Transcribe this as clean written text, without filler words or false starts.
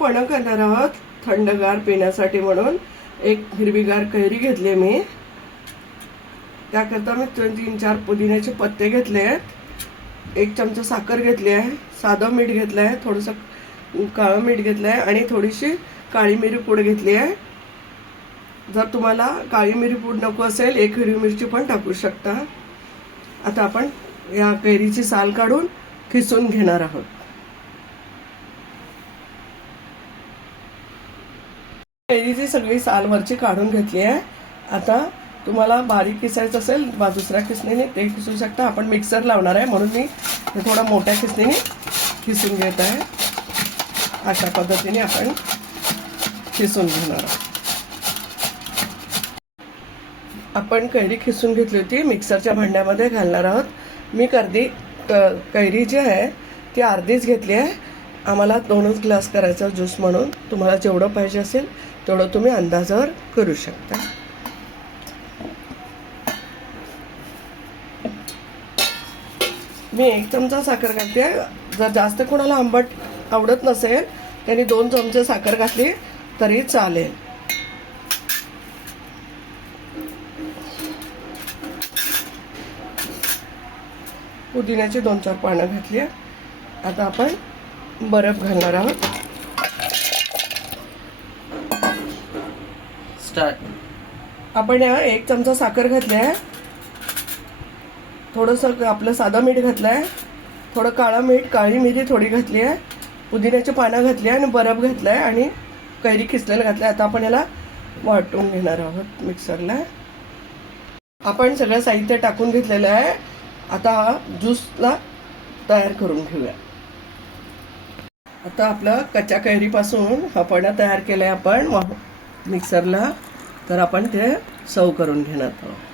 पन्ह करणार आहोत थंडगार पिण्यासाठी म्हणून एक हिरवीगार कैरी घेतली मी। त्याकरता मी 3-4 पुदिन्याचे पत्ते घेतले आहेत, 1 चमचा साखर घेतली आहे, साधं मीठ घेतलं आहे, थोडंसं काळं मीठ घेतलं आहे आणि थोडीशी काळी मिरी पूड घेतली आहे। जर तुम्हाला काळी मिरी पूड नको असेल 1 हिरवी मिरची पण टाकू शकता। आता आपण या कैरीची साल काढून खिसून घेणार आहोत। कैरीची सगळी साल वरची काढून घेतली आहे। आता तुम्हाला बारीक किसायचं असेल दुसऱ्या खिसणीने ते खिसू शकता। आपण मिक्सर लावणार आहे म्हणून मी थोडा मोठ्या खिसणीने खिसून घेत आहे। अशा पद्धतीने आपण खिसून घेणार आहोत। आपण कैरी खिसून घेतली होती, मिक्सरच्या भांड्यामध्ये घालणार आहोत। मी कैरी जी आहे ती अर्धीच घेतली आहे। आम्हाला 2च ग्लास करायचा ज्यूस म्हणून तुम्हाला जेवढं पाहिजे असेल तेवढं तुम्ही अंदाजावर करू शकता। मी 1 चमचा साखर घालते। जर जास्त कोणाला आंबट आवडत नसेल त्यांनी 2 चमचे साखर घातली तरी चालेल। पुदिन्याची 2-4 पानं घातली। आता आपण बर्फ घालणार आहोत। स्टार्ट। आपण 1 चमचा साखर घातली आहे, थोडंसं आपलं साधं मीठ घातलं आहे, थोडं काळं मीठ, काळी मिरी थोडी घातली आहे, पुदिन्याची पानं घातली आहे आणि बर्फ घातलं आहे आणि कैरी खिसलेलं घातलं आहे। आता आपण याला वाटून घेणार आहोत मिक्सरला। आपण सगळं साहित्य टाकून घेतलेलं आहे। आता हा ज्यूसला तयार करून घेऊया। आता आपलं कच्च्या कैरीपासून हा पन्ह तयार केलाय आपण मिक्सरला, तर आपण ते सर्व करून घेणार आहोत।